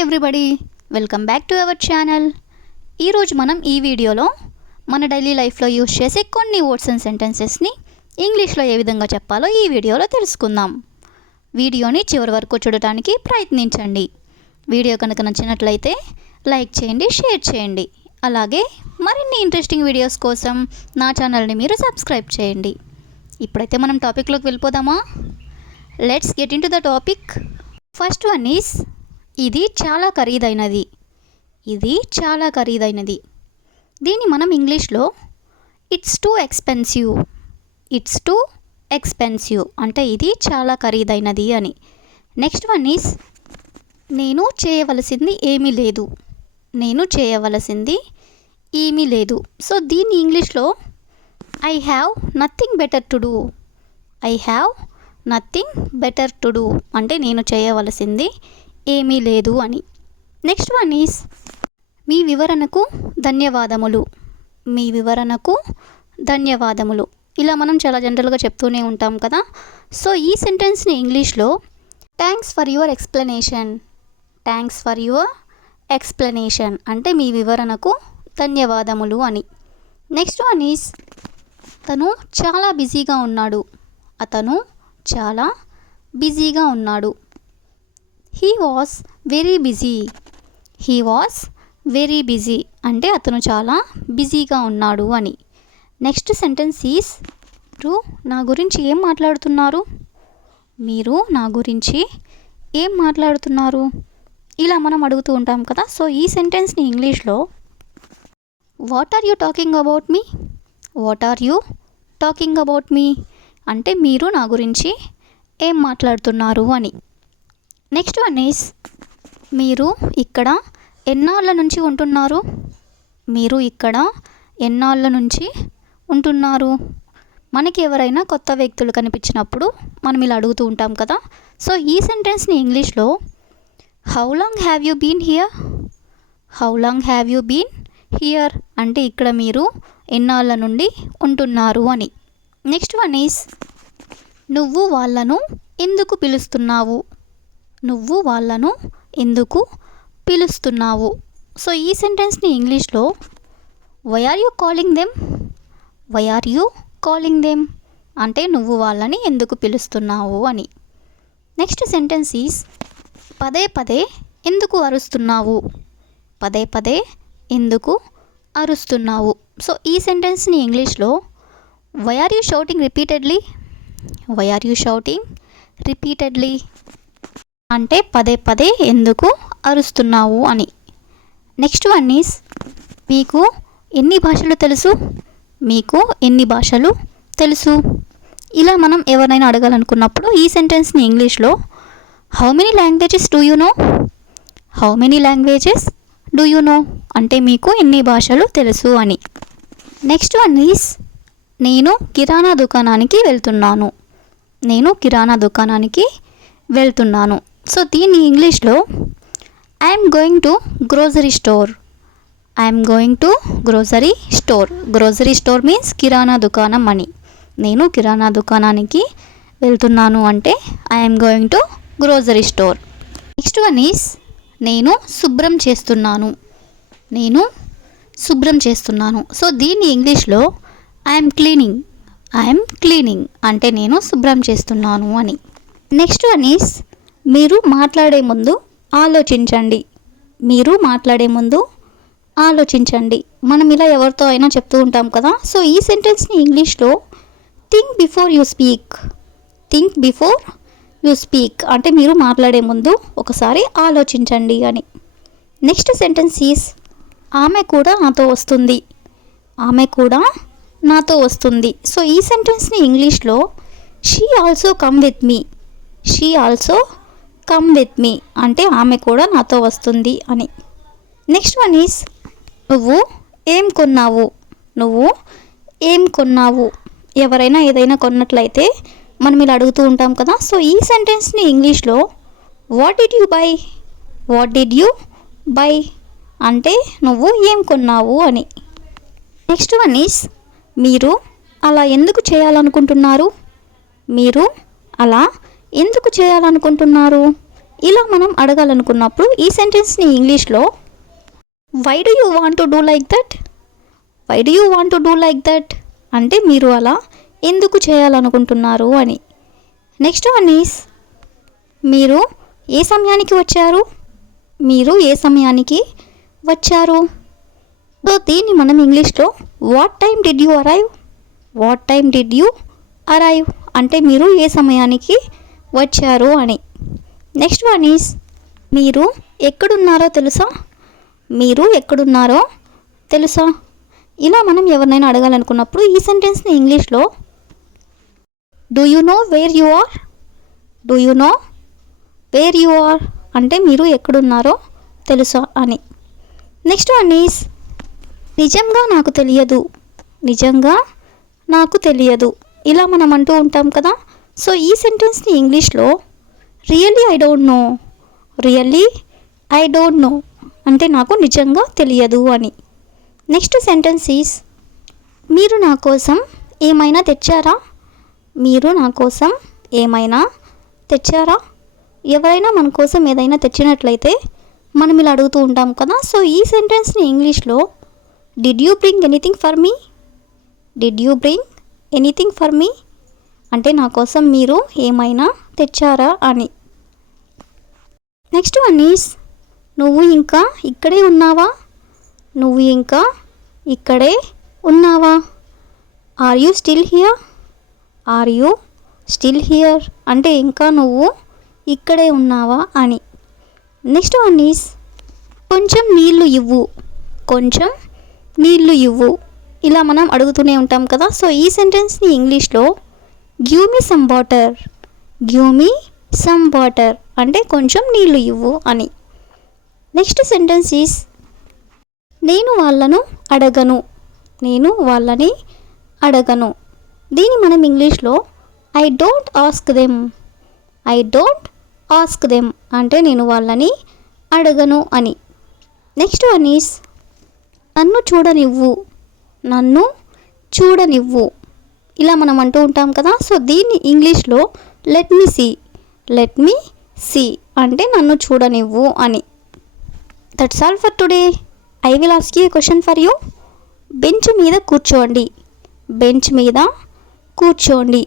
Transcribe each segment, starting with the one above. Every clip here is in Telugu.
Everybody, welcome back to our channel. ఈరోజు మనం ఈ వీడియోలో మన డైలీ లైఫ్లో యూజ్ చేసే కొన్ని వర్డ్స్ అండ్ సెంటెన్సెస్ని ఇంగ్లీష్లో ఏ విధంగా చెప్పాలో ఈ వీడియోలో తెలుసుకుందాం. వీడియోని చివరి వరకు చూడటానికి ప్రయత్నించండి. వీడియో కనుక నచ్చినట్లయితే లైక్ చేయండి, షేర్ చేయండి. అలాగే మరిన్ని ఇంట్రెస్టింగ్ వీడియోస్ కోసం నా ఛానల్ని మీరు సబ్స్క్రైబ్ చేయండి. ఇప్పుడైతే మనం టాపిక్లోకి వెళ్ళిపోదామా? Let's get in to the topic. First one is ఇది చాలా ఖరీదైనది. ఇది చాలా ఖరీదైనది. దీన్ని మనం ఇంగ్లీష్లో it's too expensive, it's too expensive అంటే ఇది చాలా ఖరీదైనది అని. నెక్స్ట్ వన్ ఈస్ నేను చేయవలసింది ఏమీ లేదు. నేను చేయవలసింది ఏమీ లేదు. సో దీన్ని ఇంగ్లీష్లో I have nothing better to do. I have nothing better to do అంటే నేను చేయవలసింది ఏమీ లేదు అని. నెక్స్ట్ వన్ ఈస్ మీ వివరణకు ధన్యవాదములు. మీ వివరణకు ధన్యవాదములు. ఇలా మనం చాలా జనరల్గా చెప్తూనే ఉంటాం కదా. సో ఈ సెంటెన్స్ని ఇంగ్లీష్లో thanks for your explanation. Thanks for your explanation అంటే మీ వివరణకు ధన్యవాదములు అని. నెక్స్ట్ వన్ ఈస్ తను చాలా బిజీగా ఉన్నాడు. అతను చాలా బిజీగా ఉన్నాడు. He was very busy. He was very busy అంటే అతను చాలా బిజీగా ఉన్నాడు అని. నెక్స్ట్ సెంటెన్స్ ఈస్ మీరు నా గురించి ఏం మాట్లాడుతున్నారు. మీరు నా గురించి ఏం మాట్లాడుతున్నారు ఇలా మనం అడుగుతూ ఉంటాం కదా. సో ఈ సెంటెన్స్ని ఇంగ్లీష్లో what are you talking about me. What are you talking about me అంటే మీరు నా గురించి ఏం మాట్లాడుతున్నారు అని. నెక్స్ట్ వన్ ఈస్ మీరు ఇక్కడ ఎన్నాళ్ళ నుంచి ఉంటున్నారు. మీరు ఇక్కడ ఎన్నాళ్ళ నుంచి ఉంటున్నారు. మనకి ఎవరైనా కొత్త వ్యక్తులు కనిపించినప్పుడు మనం ఇలా అడుగుతూ ఉంటాం కదా. సో ఈ సెంటెన్స్ని ఇంగ్లీష్లో how long have you been here. How long have you been here అంటే ఇక్కడ మీరు ఎన్నాళ్ళ నుండి ఉంటున్నారు అని. నెక్స్ట్ వన్ ఈస్ నువ్వు వాళ్ళను ఎందుకు పిలుస్తున్నావు. నువ్వు వాళ్ళను ఎందుకు పిలుస్తున్నావు. సో ఈ సెంటెన్స్ని ఇంగ్లీష్లో why are you calling them. Why are you calling them అంటే నువ్వు వాళ్ళని ఎందుకు పిలుస్తున్నావు అని. నెక్స్ట్ సెంటెన్స్ ఈస్ పదే పదే ఎందుకు అరుస్తున్నావు. పదే పదే ఎందుకు అరుస్తున్నావు. సో ఈ సెంటెన్స్ని ఇంగ్లీష్లో why are you shouting repeatedly. Why are you shouting repeatedly అంటే పదే పదే ఎందుకు అరుస్తున్నావు అని. నెక్స్ట్ వన్ ఈస్ మీకు ఎన్ని భాషలు తెలుసు. మీకు ఎన్ని భాషలు తెలుసు ఇలా మనం ఎవరైనా అడగాలనుకున్నప్పుడు ఈ సెంటెన్స్ని ఇంగ్లీష్లో how many languages do you no. How many languages do you no అంటే మీకు ఎన్ని భాషలు తెలుసు అని. నెక్స్ట్ వన్ ఈస్ నేను కిరాణా దుకాణానికి వెళ్తున్నాను. నేను కిరాణా దుకాణానికి వెళ్తున్నాను. సో దీన్ని ఇంగ్లీష్లో I'm going to grocery store. I'm going to grocery store. Grocery store means కిరాణా దుకాణం అని. నేను కిరాణా దుకాణానికి వెళ్తున్నాను అంటే I'm going to grocery store. Next one is నేను శుభ్రం చేస్తున్నాను. నేను శుభ్రం చేస్తున్నాను. సో దీన్ని ఇంగ్లీష్లో ఐఎమ్ క్లీనింగ్. ఐఎమ్ క్లీనింగ్ అంటే నేను శుభ్రం చేస్తున్నాను అని. నెక్స్ట్ వన్ ఈస్ మీరు మాట్లాడే ముందు ఆలోచించండి. మీరు మాట్లాడే ముందు ఆలోచించండి. మనం ఇలా ఎవరితో అయినా చెప్తూ ఉంటాం కదా. సో ఈ సెంటెన్స్ని ఇంగ్లీష్లో think before you speak. Think before you speak అంటే మీరు మాట్లాడే ముందు ఒకసారి ఆలోచించండి అని. నెక్స్ట్ సెంటెన్స్ ఈస్ ఆమె కూడా నాతో వస్తుంది. ఆమె కూడా నాతో వస్తుంది. సో ఈ సెంటెన్స్ని ఇంగ్లీష్లో she also come with me. She also come with me అంటే ఆమె కూడా నాతో వస్తుంది అని. నెక్స్ట్ వన్ ఈస్ నువ్వు ఏం కొన్నావు. నువ్వు ఏం కొన్నావు ఎవరైనా ఏదైనా కొన్నట్లయితే మనం ఇలా అడుగుతూ ఉంటాం కదా. సో ఈ సెంటెన్స్ని ఇంగ్లీష్లో what did you by. What did you by అంటే నువ్వు ఏం కొన్నావు అని. నెక్స్ట్ వన్ ఈస్ మీరు అలా ఎందుకు చేయాలనుకుంటున్నారు. మీరు అలా ఎందుకు చేయాలనుకుంటున్నారు ఇలా మనం అడగాలనుకున్నప్పుడు ఈ సెంటెన్స్ని ఇంగ్లీష్లో why do you want to do like that, why do you want to do like that అంటే మీరు అలా ఎందుకు చేయాలనుకుంటున్నారు అని. నెక్స్ట్ వన్ ఈస్ మీరు ఏ సమయానికి వచ్చారు, మీరు ఏ సమయానికి వచ్చారు. సో దీన్ని మనం ఇంగ్లీష్లో what time did you arrive, what time did you arrive అంటే మీరు ఏ సమయానికి వచ్చారు అని. నెక్స్ట్ వన్ ఈస్ మీరు ఎక్కడున్నారో తెలుసా, మీరు ఎక్కడున్నారో తెలుసా. ఇలా మనం ఎవరినైనా అడగాలనుకున్నప్పుడు ఈ సెంటెన్స్ని ఇంగ్లీష్లో do you know where you are, do you know where you are అంటే మీరు ఎక్కడున్నారో తెలుసా అని. నెక్స్ట్ వన్ ఈస్ నిజంగా నాకు తెలియదు, నిజంగా నాకు తెలియదు ఇలా మనం అంటూ ఉంటాం కదా. సో ఈ సెంటెన్స్ని ఇంగ్లీష్లో really I don't know, really I don't know అంటే నాకు నిజంగా తెలియదు అని. నెక్స్ట్ సెంటెన్స్ ఈస్ మీరు నా కోసం ఏమైనా తెచ్చారా, మీరు నా కోసం ఏమైనా తెచ్చారా. ఎవరైనా మన కోసం ఏదైనా తెచ్చినట్లయితే మనం ఇలా అడుగుతూ ఉంటాం కదా. సో ఈ సెంటెన్స్ని ఇంగ్లీష్లో did you bring anything for me, did you bring anything for me అంటే నా కోసం మీరు ఏమైనా తెచ్చారా అని. నెక్స్ట్ వన్ ఈస్ నువ్వు ఇంకా ఇక్కడే ఉన్నావా, నువ్వు ఇంకా ఇక్కడే ఉన్నావా. Are you still here, are you still here అంటే ఇంకా నువ్వు ఇక్కడే ఉన్నావా అని. నెక్స్ట్ వన్ ఈస్ కొంచెం నీళ్ళు ఇవ్వు, కొంచెం నీళ్ళు ఇవ్వు ఇలా మనం అడుగుతూనే ఉంటాం కదా. సో ఈ సెంటెన్స్ని ఇంగ్లీష్లో give me some water, give me some water అంటే కొంచెం నీళ్ళు ఇవ్వు అని. నెక్స్ట్ సెంటెన్స్ ఈస్ నేను వాళ్ళను అడగను, నేను వాళ్ళని అడగను. దీన్ని మనం ఇంగ్లీష్లో I don't ask them, I don't ask them అంటే నేను వాళ్ళని అడగను అని. నెక్స్ట్ వన్ ఈస్ నన్ను చూడనివ్వు, నన్ను చూడనివ్వు ఇలా మనం అంటూ ఉంటాం కదా. సో దీన్ని ఇంగ్లీష్లో let me see, let me see అంటే నన్ను చూడనివ్వు అని. That's all for today. I will ask you a question for you. Bench మీద కూర్చోండి, బెంచ్ మీద కూర్చోండి.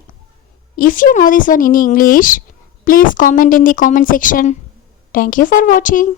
If you know this one in English please comment in the comment section. Thank you for watching.